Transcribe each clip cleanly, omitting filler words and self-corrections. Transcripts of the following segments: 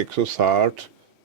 160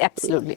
Absolutely.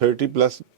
30+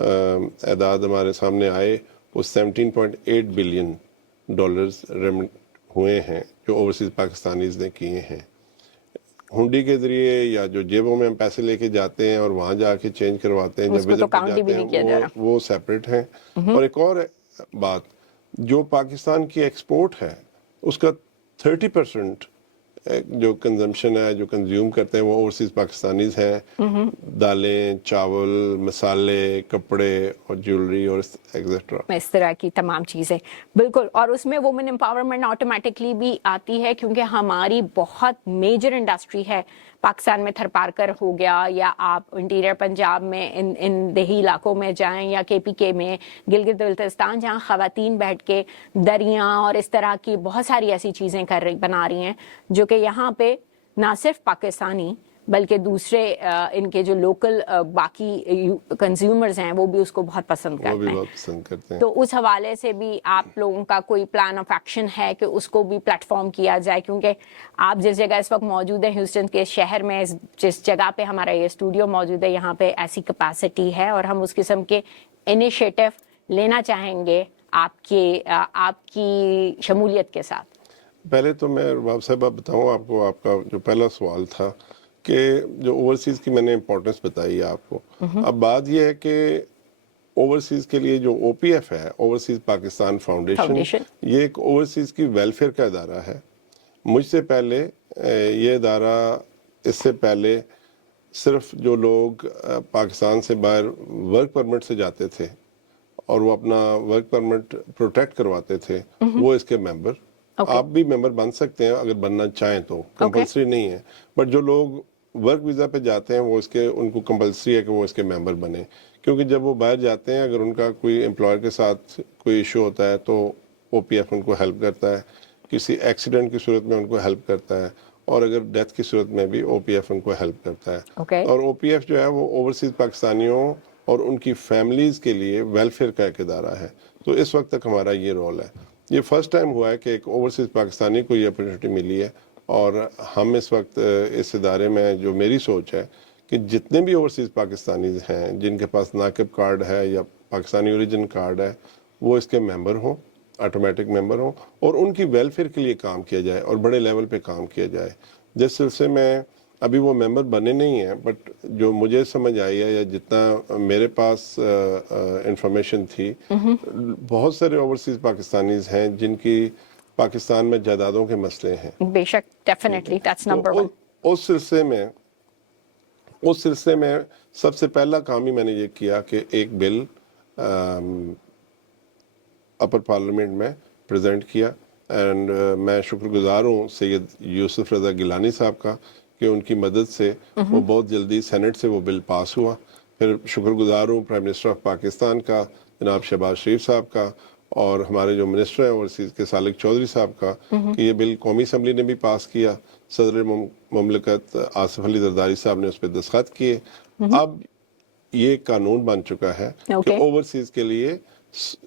اعداد ہمارے سامنے آئے وہ $17.8 بلین ریمٹ ہوئے ہیں جو اوورسیز پاکستانیز نے کیے ہیں. ہنڈی کے ذریعے یا جو جیبوں میں ہم پیسے لے کے جاتے ہیں اور وہاں جا کے چینج کرواتے ہیں, جب وزٹ پہ جاتے ہیں, وہ سیپریٹ ہیں. اور ایک اور بات, جو پاکستان کی ایکسپورٹ ہے اس کا 30% جو کنزمپشن ہے, جو کنزیوم کرتے ہیں, وہ اوورسیز پاکستانیز ہیں. دالیں, چاول, مسالے, کپڑے اور جیولری اور ایکسیٹرا, اس طرح کی تمام چیزیں. بالکل. اور اس میں وومن امپاورمنٹ آٹومیٹکلی بھی آتی ہے کیونکہ ہماری بہت میجر انڈسٹری ہے پاکستان میں. تھرپارکر ہو گیا, یا آپ انٹیریئر پنجاب میں ان دیہی علاقوں میں جائیں, یا KPK میں, گلگت بلتستان, جہاں خواتین بیٹھ کے دریاں اور اس طرح کی بہت ساری ایسی چیزیں بنا رہی ہیں جو کہ یہاں پہ نہ صرف پاکستانی بلکہ دوسرے ان کے جو لوکل باقی کنزیومرز ہیں وہ بھی اس کو بہت پسند کرتے ہیں. تو اس حوالے سے بھی آپ لوگوں کا کوئی پلان آف ایکشن ہے کہ اس کو بھی پلیٹ فارم کیا جائے؟ کیونکہ آپ جس جگہ اس وقت موجود ہیں ہیوسٹن کے شہر میں, جس جگہ پہ ہمارا یہ اسٹوڈیو موجود ہے, یہاں پہ ایسی کیپیسٹی ہے اور ہم اس قسم کے انیشیٹو لینا چاہیں گے آپ کی شمولیت کے ساتھ. پہلے تو میں رباب صاحب بتاؤں آپ کو, آپ کا جو پہلا سوال تھا کہ جو اوورسیز کی میں نے امپورٹنس بتائی ہے آپ کو. اب بات یہ ہے کہ اوورسیز کے لیے جو OPF ہے, اوورسیز پاکستان فاؤنڈیشن, یہ ایک اوورسیز کی ویلفیئر کا ادارہ ہے. مجھ سے پہلے یہ ادارہ, اس سے پہلے صرف جو لوگ پاکستان سے باہر ورک پرمٹ سے جاتے تھے اور وہ اپنا ورک پرمٹ پروٹیکٹ کرواتے تھے, وہ اس کے ممبر. آپ بھی ممبر بن سکتے ہیں اگر بننا چاہیں تو, کمپلسری نہیں ہے. بٹ جو لوگ ورک ویزا پہ جاتے ہیں وہ ان کو کمپلسری ہے کہ وہ اس کے ممبر بنے, کیونکہ جب وہ باہر جاتے ہیں اگر ان کا کوئی امپلائر کے ساتھ کوئی ایشو ہوتا ہے تو OPF ان کو ہیلپ کرتا ہے, کسی ایکسیڈنٹ کی صورت میں ان کو ہیلپ کرتا ہے, اور اگر ڈیتھ کی صورت میں بھی OPF ان کو ہیلپ کرتا ہے. اور OPF جو ہے وہ اوورسیز پاکستانیوں اور ان کی فیملیز کے لیے ویلفیئر کا ایک ادارہ ہے. تو اس وقت تک ہمارا یہ رول ہے. یہ فرسٹ ٹائم ہوا ہے کہ ایک اوورسیز پاکستانی کو یہ اپرچونٹی ملی ہے, اور ہم اس وقت اس ادارے میں, جو میری سوچ ہے کہ جتنے بھی اوورسیز پاکستانیز ہیں جن کے پاس ناقب کارڈ ہے یا پاکستانی اوریجن کارڈ ہے, وہ اس کے ممبر ہوں, آٹومیٹک ممبر ہوں, اور ان کی ویلفیئر کے لیے کام کیا جائے اور بڑے لیول پہ کام کیا جائے. جس سلسلے میں ابھی وہ ممبر بنے نہیں ہیں, بٹ جو مجھے سمجھ آئی ہے یا جتنا میرے پاس انفارمیشن تھی, بہت سارے اوورسیز پاکستانیز ہیں جن کی پاکستان میں جائیدادوں کے مسئلے ہیں. بے شک, ڈیفینیٹلی, دیٹس نمبر 1. اس سلسلے میں سب سے پہلا کام ہی میں نے یہ کیا کہ ایک بل اپر پارلیمنٹ میں پریزنٹ کیا, اینڈ میں شکر گزار ہوں سید یوسف رضا گیلانی صاحب کا کہ ان کی مدد سے وہ بہت جلدی سینٹ سے وہ بل پاس ہوا. پھر شکر گزار ہوں پرائم منسٹر آف پاکستان کا جناب شہباز شریف صاحب کا, اور ہمارے جو منسٹر ہیں اوورسیز کے سالک چودھری صاحب کا, کہ یہ بل قومی اسمبلی نے بھی پاس کیا. صدر مملکت آصف علی زرداری صاحب نے اس پہ دستخط کیے. اب یہ قانون بن چکا ہے کہ اوورسیز کے لیے,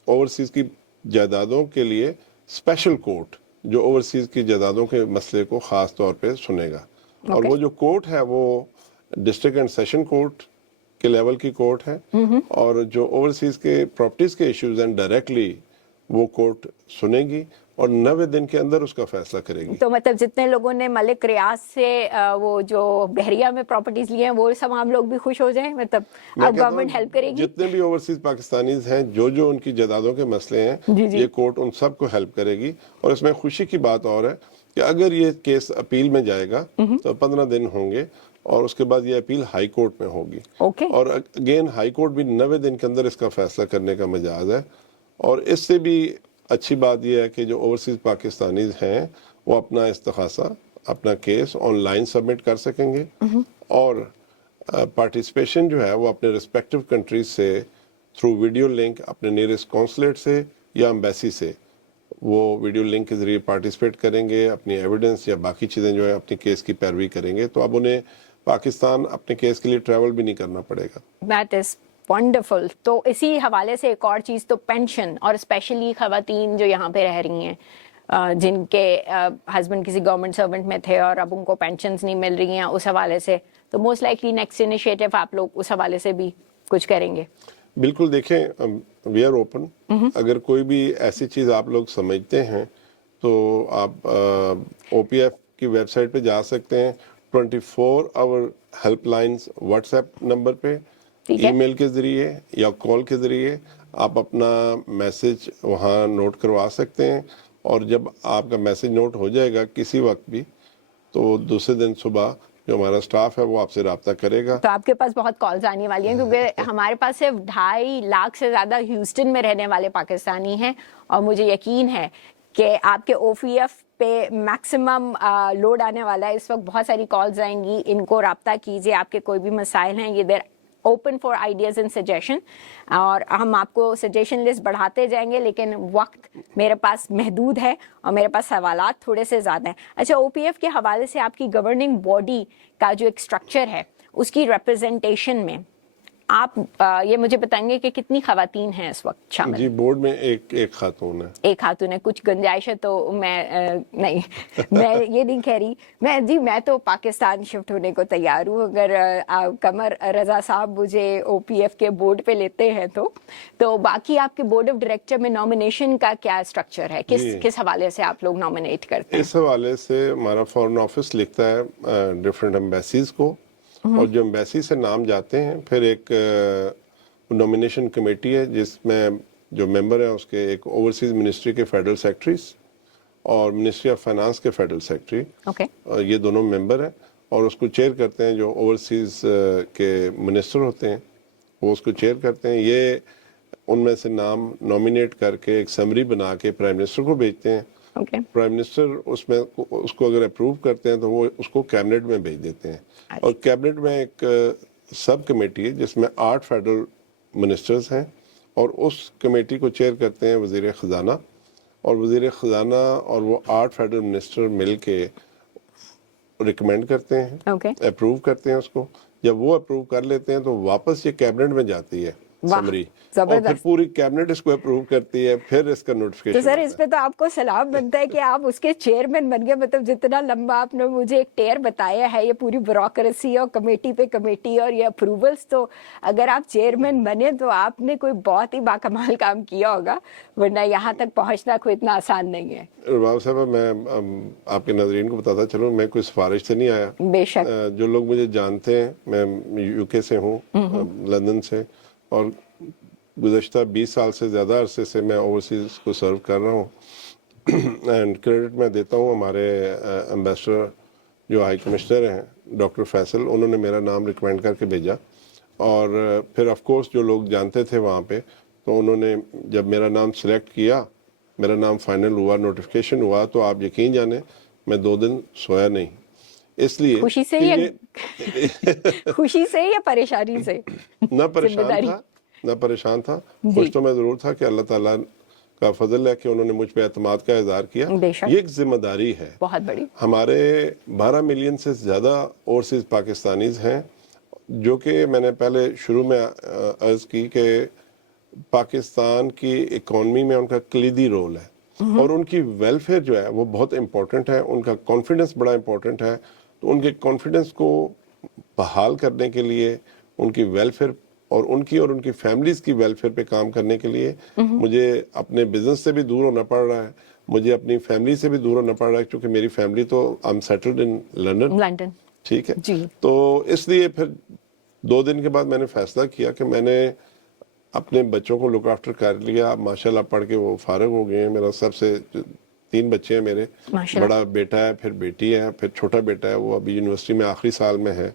اوورسیز کی جائیدادوں کے لیے اسپیشل کورٹ جو اوورسیز کی جائیدادوں کے مسئلے کو خاص طور پہ سنے گا. اور وہ جو کورٹ ہے وہ ڈسٹرکٹ اینڈ سیشن کورٹ کے لیول کی کورٹ ہے, اور جو اوورسیز کے پراپرٹیز کے ایشوز ہیں ڈائریکٹلی وہ کورٹ سنے گی اور 90 دن کے اندر اس کا فیصلہ کرے گی. تو مطلب جتنے لوگوں نے ملک ریاض سے وہ جو بحریہ میں پراپرٹیز لی ہیں وہ تمام لوگ بھی خوش ہو جائیں, مطلب اب گورنمنٹ ہیلپ کرے گی. جتنے بھی اوورسیز پاکستانیز ہیں جو ان کی جائیدادوں کے مسئلے ہیں, یہ کورٹ ان سب کو ہیلپ کرے گی. اور اس میں خوشی کی بات اور ہے کہ اگر یہ کیس اپیل میں جائے گا تو 15 دن ہوں گے, اور اس کے بعد یہ اپیل ہائی کورٹ میں ہوگی. اور اگین ہائی کورٹ بھی 90 دن کے اندر اس کا فیصلہ کرنے کا مجاز ہے. اور اس سے بھی اچھی بات یہ ہے کہ جو اوورسیز پاکستانیز ہیں وہ اپنا استغاثہ, اپنا کیس آن لائن سبمٹ کر سکیں گے, اور پارٹیسپیشن جو ہے وہ اپنے ریسپیکٹیو کنٹریز سے تھرو ویڈیو لنک اپنے نیئرسٹ کونسلیٹ سے یا امبیسی سے وہ ویڈیو لنک کے ذریعے پارٹیسپیٹ کریں گے, اپنی ایویڈنس یا باقی چیزیں جو ہے اپنی کیس کی پیروی کریں گے. تو اب انہیں پاکستان اپنے کیس کے لیے ٹریول بھی نہیں کرنا پڑے گا. That is wonderful. تو اسی حوالے سے ایک اور چیز, تو پینشن, اور اسپیشلی خواتین جو یہاں پہ رہ رہی ہیں جن کے ہسبینڈ کسی گورنمنٹ سرونٹ میں تھے اور اب ان کو پینشنز نہیں مل رہی ہیں, اس حوالے سے تو موسٹ لائکلی نیکسٹ انیشیٹو آپ لوگ اس حوالے سے بھی کچھ کریں گے. بالکل دیکھیں وی آر اوپن. اگر کوئی بھی ایسی چیز آپ لوگ سمجھتے ہیں تو آپ او پی ایف کی ویب سائٹ پہ جا سکتے ہیں. 24 hour helplines WhatsApp number پہ ای میل کے ذریعے یا کال کے ذریعے آپ اپنا میسج وہاں نوٹ کروا سکتے ہیں, اور جب آپ کا میسج نوٹ ہو جائے گا کسی وقت بھی تو دوسرے دن صبح جو ہمارا سٹاف ہے وہ آپ سے رابطہ کرے گا. تو آپ کے پاس بہت کالز آنے والی ہیں کیونکہ ہمارے پاس صرف 2.5 لاکھ سے زیادہ ہیوسٹن میں رہنے والے پاکستانی ہیں, اور مجھے یقین ہے کہ آپ کے او پی ایف پہ میکسیمم لوڈ آنے والا ہے. اس وقت بہت ساری کالز آئیں گی, ان کو رابطہ کیجیے. آپ کے کوئی بھی مسائل ہیں, یہ they're open for ideas and suggestion, اور ہم آپ کو سجیشن لسٹ بڑھاتے جائیں گے, لیکن وقت میرے پاس محدود ہے اور میرے پاس سوالات تھوڑے سے زیادہ ہیں. اچھا, او پی ایف کے حوالے سے آپ کی گورننگ باڈی کا جو ایک اسٹرکچر ہے اس کی ریپرزنٹیشن میں آپ یہ مجھے بتائیں گے کہ کتنی خواتین ہیں اس وقت شامل؟ جی, بورڈ میں ایک خاتون ہے. ایک خاتون ہے. کچھ گنجائش ہے تو میں نہیں, میں یہ نہیں کہہ رہی. میں تو پاکستان شفٹ ہونے کو تیار ہوں اگر قمر رضا صاحب مجھے او پی ایف کے بورڈ پہ لیتے ہیں تو باقی آپ کے بورڈ آف ڈائریکٹر میں نامینیشن کا کیا اسٹرکچر ہے؟ کس حوالے سے آپ لوگ نامینیٹ کرتے ہیں؟ اس حوالے سے ہمارا فورن آفس لکھتا ہے ڈفرینٹ امبیسیز کو, اور جو امبیسی سے نام جاتے ہیں پھر ایک نومینیشن کمیٹی ہے جس میں جو ممبر ہیں اس کے ایک اوورسیز منسٹری کے فیڈرل سیکرٹریز اور منسٹری آف فائنانس کے فیڈرل سیکرٹری, یہ دونوں ممبر ہیں, اور اس کو چیئر کرتے ہیں جو اوورسیز کے منسٹر ہوتے ہیں, وہ اس کو چیئر کرتے ہیں. یہ ان میں سے نام نومینیٹ کر کے ایک سمری بنا کے پرائم منسٹر کو بھیجتے ہیں. پرائم منسٹر اس کو اگر اپروو کرتے ہیں تو وہ اس کو کیبنٹ میں بھیج دیتے ہیں, اور کیبنٹ میں ایک سب کمیٹی ہے جس میں 8 فیڈرل منسٹرز ہیں, اور اس کمیٹی کو چیئر کرتے ہیں وزیر خزانہ, اور وزیر خزانہ اور وہ 8 فیڈرل منسٹر مل کے ریکمینڈ کرتے ہیں, اپروو کرتے ہیں اس کو. جب وہ اپروو کر لیتے ہیں تو واپس یہ کیبنٹ میں جاتی ہے سمری, اور پھر پوری کیبنٹ اس کو اپروو کرتی ہے, پھر اس کا نوٹیفیکیشن. تو سر اس پہ تو آپ کو سلام بنتا ہے کہ آپ اس کے چیئرمین بن گئے. مطلب جتنا لمبا آپ نے مجھے ایک ٹیئر بتایا ہے, یہ پوری بیوروکریسی اور کمیٹی پہ کمیٹی اور یہ اپروولس, تو اگر آپ چیئرمین بنے تو آپ نے کوئی بہت ہی باکمال کام کیا ہوگا, ورنہ یہاں تک پہنچنا کوئی اتنا آسان نہیں ہے. رباب صاحب, میں آپ کے ناظرین کو بتاتا چلوں, میں کوئی سفارش سے نہیں آیا. بے شک جو لوگ مجھے جانتے ہیں, میں یو کے سے ہوں, لندن سے, اور گزشتہ 20 سال سے زیادہ عرصے سے میں اوورسیز کو سرو کر رہا ہوں. اینڈ کریڈٹ میں دیتا ہوں ہمارے امبیسڈر جو ہائی کمشنر ہیں ڈاکٹر فیصل, انہوں نے میرا نام ریکمینڈ کر کے بھیجا, اور پھر آف کورس جو لوگ جانتے تھے وہاں پہ, تو انہوں نے جب میرا نام سلیکٹ کیا, میرا نام فائنل ہوا, نوٹیفیکیشن ہوا, تو آپ یقین جانیں میں 2 دن سویا نہیں. اس لیے خوشی سے یا پریشانی سے؟ نہ پریشان تھا, خوش تو میں ضرور تھا کہ اللہ تعالیٰ کا فضل ہے کہ انہوں نے مجھ پہ اعتماد کا اظہار کیا. یہ ایک ذمہ داری ہے بہت بڑی. ہمارے 12 ملین سے زیادہ اوورسیز پاکستانیز ہیں, جو کہ میں نے پہلے شروع میں عرض کی کہ پاکستان کی اکانومی میں ان کا کلیدی رول ہے, اور ان کی ویلفیئر جو ہے وہ بہت امپورٹنٹ ہے, ان کا کانفیڈنس بڑا امپورٹنٹ ہے. تو ان کے کانفیڈنس کو بحال کرنے کے لیے, ان کی ویلفیئر اور ان کی فیملیز کی ویلفیئر پہ کام کرنے کے لیے مجھے اپنے بزنس سے بھی دور ہونا پڑ رہا ہے, مجھے اپنی فیملی سے بھی دور ہونا پڑ رہا ہے, کیونکہ میری فیملی تو I'm settled in لنڈن. ٹھیک ہے, تو اس لیے پھر 2 دن کے بعد میں نے فیصلہ کیا کہ میں نے اپنے بچوں کو لک آفٹر کر لیا. ماشاءاللہ پڑھ کے وہ فارغ ہو گئے ہیں. میرا سب سے 3 بچے ہیں میرے, بڑا بیٹا ہے, پھر بیٹی ہے, پھر چھوٹا بیٹا ہے, وہ ابھی یونیورسٹی میں آخری سال میں ہے.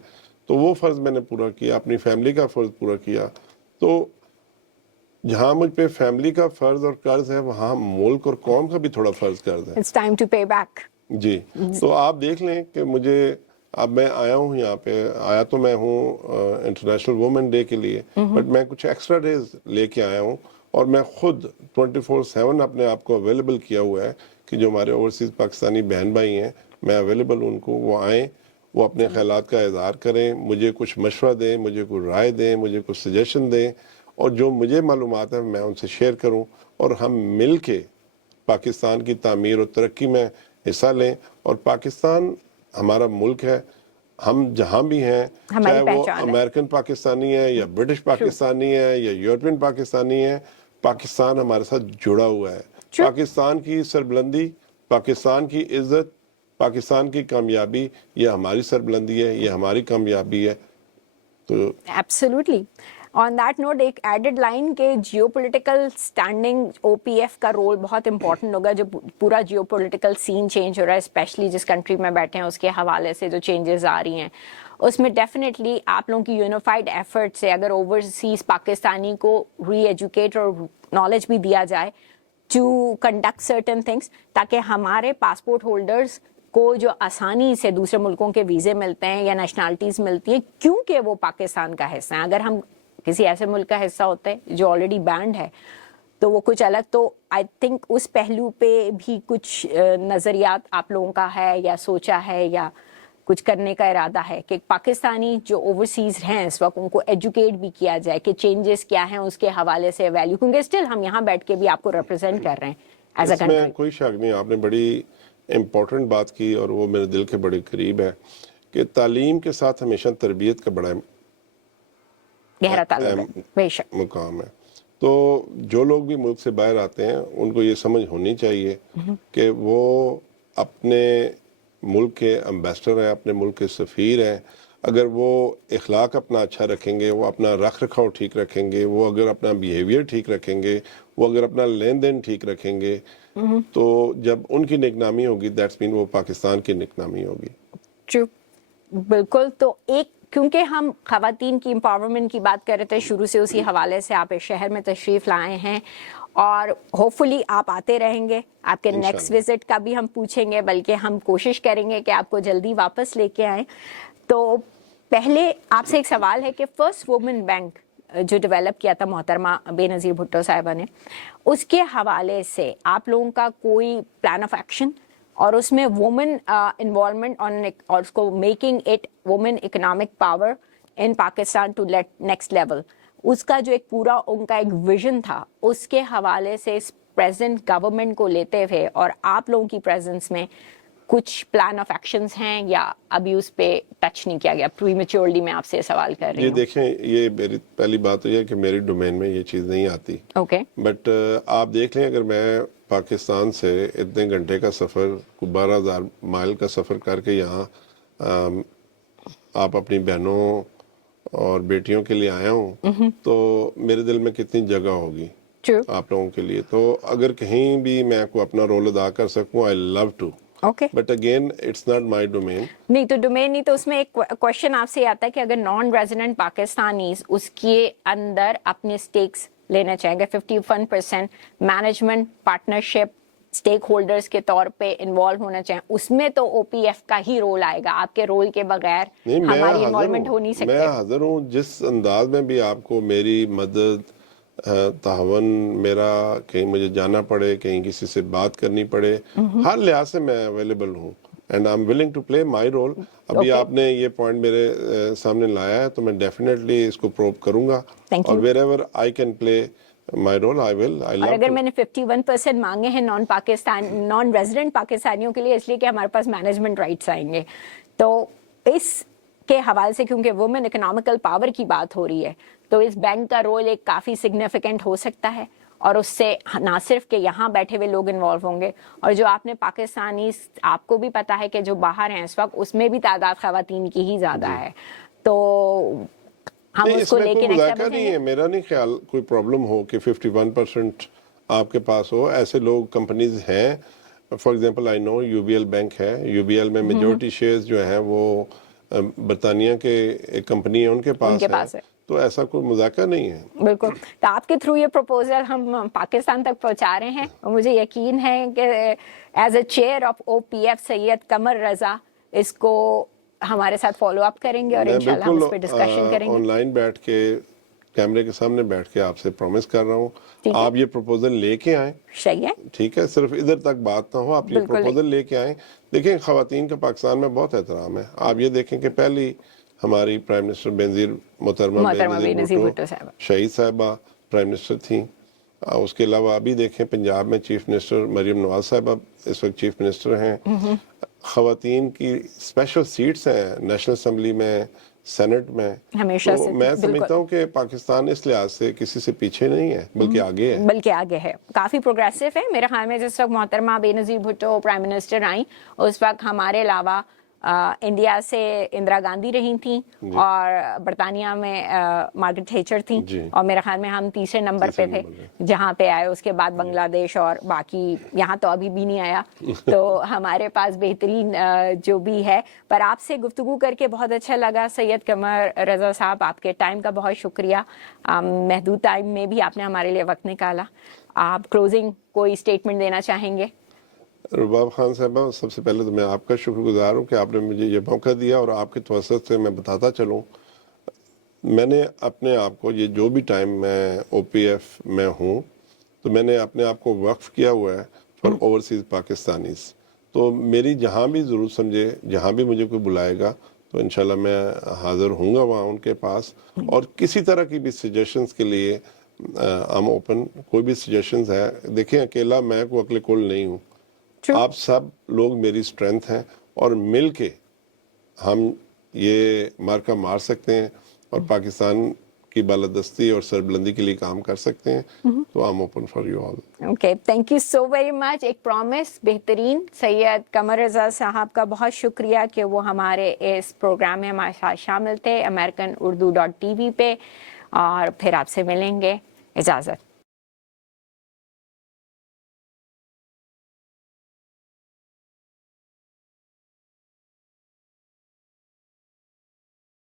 تو وہ فرض میں نے پورا کیا, اپنی فیملی کا فرض پورا کیا. تو جہاں مجھ پہ فیملی کا فرض اور قرض ہے, وہاں ملک اور قوم کا بھی تھوڑا فرض قرض ہے. It's time to pay back. جی, تو آپ دیکھ لیں کہ مجھے, اب میں آیا ہوں یہاں پہ, آیا تو میں ہوں انٹرنیشنل وومن ڈے کے لیے, بٹ میں کچھ ایکسٹرا ڈیز لے کے آیا ہوں, اور میں خود 24/7 اپنے آپ کو اویلیبل کیا ہوا ہے کہ جو ہمارے اوورسیز پاکستانی بہن بھائی ہیں, میں اویلیبل ان کو, وہ آئیں, وہ اپنے خیالات کا اظہار کریں, مجھے کچھ مشورہ دیں, مجھے کوئی رائے دیں, مجھے کچھ سجیشن دیں, اور جو مجھے معلومات ہیں میں ان سے شیئر کروں, اور ہم مل کے پاکستان کی تعمیر اور ترقی میں حصہ لیں. اور پاکستان ہمارا ملک ہے, ہم جہاں بھی ہیں چاہے وہ پہچان ہے. امریکن پاکستانی ہے یا برٹش پاکستانی ہے یا یورپین پاکستانی ہے، پاکستان ہمارے ساتھ جڑا ہوا ہے. پاکستان کی سربلندی، پاکستان کی عزت، پاکستان کی کامیابی یہ ہماری سربلندی ہے، یہ ہماری کامیابی ہے. تو ایبسلیوٹلی. آن دیٹ نوٹ ایک ایڈڈ لائن کہ جیو پولیٹیکل اسٹینڈنگ او پی ایف کا رول بہت امپورٹنٹ ہوگا. جو پورا جیو پولیٹیکل سین چینج ہو رہا ہے اسپیشلی جس کنٹری میں بیٹھے ہیں اس کے حوالے سے جو چینجز آ رہی ہیں اس میں ڈیفینیٹلی آپ لوگوں کی یونیفائڈ ایفرٹ سے اگر اوورسیز پاکستانی کو ری ایجوکیٹ اور نالج بھی دیا جائے ٹو کنڈکٹ سرٹن تھنگس تاکہ ہمارے پاسپورٹ ہولڈرز کو جو آسانی سے دوسرے ملکوں کے ویزے ملتے ہیں یا نیشنلٹیز ملتی ہیں کیونکہ وہ پاکستان کا حصہ ہیں. اگر ہم کسی ایسے ملک کا حصہ ہوتے ہیں جو آلریڈی بینڈ ہے تو وہ کچھ الگ. تو آئی تھنک اس پہلو پہ بھی کچھ نظریات آپ لوگوں کا ہے یا سوچا ہے یا کچھ کرنے کا ارادہ ہے کہ پاکستانی جو اوورسیز ہیں اس وقت ان کو ایجوکیٹ بھی کیا جائے کہ چینجز کیا ہیں اس کے حوالے سے ویلیو، کیونکہ اسٹل ہم یہاں بیٹھ کے بھی آپ کو ریپرزینٹ کر رہے ہیں ایز اے اس میں کنٹری. کوئی شک نہیں، آپ نے بڑی امپورٹنٹ بات کی اور وہ میرے دل کے بڑے قریب ہے کہ تعلیم کے ساتھ ہمیشہ تربیت کا بڑا گہرا تعلق ہے بے شک. مقام ہے. تو جو لوگ بھی ملک سے باہر آتے ہیں ان کو یہ سمجھ ہونی چاہیے کہ وہ اپنے ملک کے امبیسڈر ہیں، اپنے ملک کے سفیر ہیں. اگر وہ اخلاق اپنا اچھا رکھیں گے، وہ اپنا رکھ رکھاؤ ٹھیک رکھیں گے، وہ اگر اپنا بیہیویئر ٹھیک رکھیں گے، وہ اگر اپنا لین دین ٹھیک رکھیں گے تو جب ان کی نیکنامی ہوگی دیٹس مین وہ پاکستان کی نیکنامی ہوگی. ٹرو، بالکل. تو ایک کیونکہ ہم خواتین کی امپاورمنٹ کی بات کر رہے تھے شروع سے اسی حوالے سے آپ اس شہر میں تشریف لائے ہیں اور ہوپ فلی آپ آتے رہیں گے. آپ کے نیکسٹ وزٹ کا بھی ہم پوچھیں گے بلکہ ہم کوشش کریں گے کہ آپ کو جلدی واپس لے کے آئیں. تو پہلے آپ سے ایک سوال ہے کہ فرسٹ وومن بینک جو ڈیولپ کیا تھا محترمہ بے نظیر بھٹو صاحبہ نے، اس کے حوالے سے آپ لوگوں کا کوئی پلان آف ایکشن اور اس میں وومن انوالومنٹ اور اس کو making it women economic power in Pakistan to next level, اس کا جو ایک پورا ان کا ایک ویژن تھا اس کے حوالے سے پریزنٹ گورنمنٹ کو لیتے ہوئے اور آپ لوگوں کی پریزنس میں کچھ پلان آف ایکشنز ہیں یا ابھی اس پہ ٹچ نہیں کیا گیا؟ پری میچورلی میں آپ سے سوال کر رہی یہ ہوں. دیکھیں، یہ میری پہلی بات تو یہ ہے کہ میری ڈومین میں یہ چیز نہیں آتی. اوکے. بٹ آپ دیکھ لیں اگر میں پاکستان سے اتنے گھنٹے کا سفر 12,000 مائل کا سفر کر کے یہاں آپ اپنی بہنوں اور بیٹیوں کے لیے آیا ہوں تو میرے دل میں کتنی جگہ ہوگی آپ لوگوں کے لیے. تو اگر کہیں بھی میں کو اپنا رول ادا کر سکوں I love to. Okay. But again it's not my domain. نہیں تو ڈومین نہیں تو اس میں ایک کوشچن آپ سے آتا ہے کہ اگر نان ریزیڈنٹ پاکستانیز اس کے اندر اپنے سٹیکس لینا چاہیں گے 51% مینجمنٹ پارٹنرشپ اسٹیک ہولڈرز کے طور پہ انوالو ہونا چاہیں، اس میں تو او پی ایف کا ہی رول آئے گا. آپ کے رول کے بغیر ہماری انوالومنٹ ہو نہیں سکتے. میں حاضر ہوں جس انداز میں بھی آپ کو میری مدد تعاون، میرا کہیں مجھے جانا پڑے، کہیں کسی سے بات کرنی پڑے، ہر لحاظ سے میں اویلیبل ہوں and I am willing to play my role. ابھی آپ نے یہ پوائنٹ میرے سامنے لایا ہے تو میں ڈیفینیٹلی اس کو پروب کروں گا اور wherever I can play my role I will. اور اگر میں نے 51% مانگے ہیں نان ریزیڈنٹ پاکستانیوں کے لیے اس لیے کہ ہمارے پاس مینجمنٹ رائٹس آئیں گے، تو اس کے حوالے سے کیونکہ وومن اکنامیکل پاور کی بات ہو رہی ہے تو اس بینک کا رول ایک کافی سگنیفیکنٹ ہو سکتا ہے اور اس سے نہ صرف کہ یہاں بیٹھے ہوئے لوگ انوالو ہوں گے اور جو آپ نے پاکستانی آپ کو بھی پتا ہے کہ جو باہر ہیں اس وقت اس میں بھی تعداد خواتین کی ہی زیادہ ہے. تو ہم اس کو لے کے مذاکرہ نہیں ہے، میرا نہیں خیال کوئی پرابلم ہو کہ 51% آپ کے پاس ہو. ایسے لوگ کمپنیز ہیں، for example I know U B L bank ہے، یو بی ایل میں میجورٹی شیئرز جو ہیں وہ برطانیہ کے ایک کمپنی ہے ان کے پاس ہے. تو ایسا کوئی مذاکرہ نہیں ہے. بالکل. تو آپ کے تھرو یہ پروپوزل ہم پاکستان تک پہنچا رہے ہیں اور مجھے یقین ہے کہ as a chair of O P F Syed Qamar Raza اس کو ہمارے ساتھ فالو اپ کریں گے اور انشاءاللہ ہم اس پہ ڈسکشن کریں گے. آن لائن بیٹھ کے کیمرے کے سامنے بیٹھ کے آپ سے پرومس کر رہا ہوں آپ یہ پروپوزل لے کے آئیں. صحیح ہے. ٹھیک ہے، صرف ادھر تک بات نہ ہو، آپ یہ پروپوزل لے کے آئیں. دیکھیں خواتین کا پاکستان میں بہت احترام ہے. آپ یہ دیکھیں کہ پہلی ہماری پرائم منسٹر بینظیر محترمہ بے نظیر بھٹو شہید صاحبہ پرائم منسٹر تھیں. اس کے علاوہ ابھی دیکھیں پنجاب میں چیف منسٹر مریم نواز صاحبہ اس وقت چیف منسٹر ہیں. خواتین کی اسپیشل سیٹس ہیں نیشنل اسمبلی میں، سینٹ میں، ہمیشہ تو سے میں سمجھتا ہوں کہ پاکستان اس لحاظ سے کسی سے پیچھے نہیں ہے بلکہ آگے ہے. بلکہ آگے ہے، کافی پروگریسو ہے. میرے خیال میں جس وقت محترمہ بے نظیر بھٹو پرائم منسٹر آئیں اس وقت ہمارے علاوہ انڈیا سے اندرا گاندھی رہی تھیں اور برطانیہ میں مارگریٹ تھیچر تھیں، اور میرے خیال میں ہم تیسرے نمبر پہ تھے جہاں پہ آئے. اس کے بعد بنگلہ دیش اور باقی یہاں تو ابھی بھی نہیں آیا. تو ہمارے پاس بہترین جو بھی ہے. پر آپ سے گفتگو کر کے بہت اچھا لگا سید قمر رضا صاحب. آپ کے ٹائم کا بہت شکریہ. محدود ٹائم میں بھی آپ نے ہمارے لیے وقت نکالا. آپ کلوزنگ کوئی اسٹیٹمنٹ دینا چاہیں گے؟ رباب خان صاحبہ، سب سے پہلے تو میں آپ کا شکر گزار ہوں کہ آپ نے مجھے یہ موقع دیا، اور آپ کے توسط سے میں بتاتا چلوں میں نے اپنے آپ کو یہ جو بھی ٹائم میں او پی ایف میں ہوں تو میں نے اپنے آپ کو وقف کیا ہوا ہے فار اوورسیز پاکستانیز. تو میری جہاں بھی ضرورت سمجھے، جہاں بھی مجھے کوئی بلائے گا تو انشاءاللہ میں حاضر ہوں گا وہاں ان کے پاس. اور کسی طرح کی بھی سجیشنز کے لیے I'm اوپن. کوئی بھی سجیشنز ہے، دیکھیں اکیلا میں کوئی عقل کل نہیں ہوں. آپ سب لوگ میری اسٹرینتھ ہیں، اور مل کے ہم یہ مارکہ مار سکتے ہیں اور پاکستان کی بالادستی اور سربلندی کے لیے کام کر سکتے ہیں. تو I'm open for you all. Okay, thank you so very much. ایک پرومس بہترین. سید قمر رضا صاحب کا بہت شکریہ کہ وہ ہمارے اس پروگرام میں ہمارے ساتھ شامل تھے American Urdu.tv پہ. اور پھر آپ سے ملیں گے. اجازت.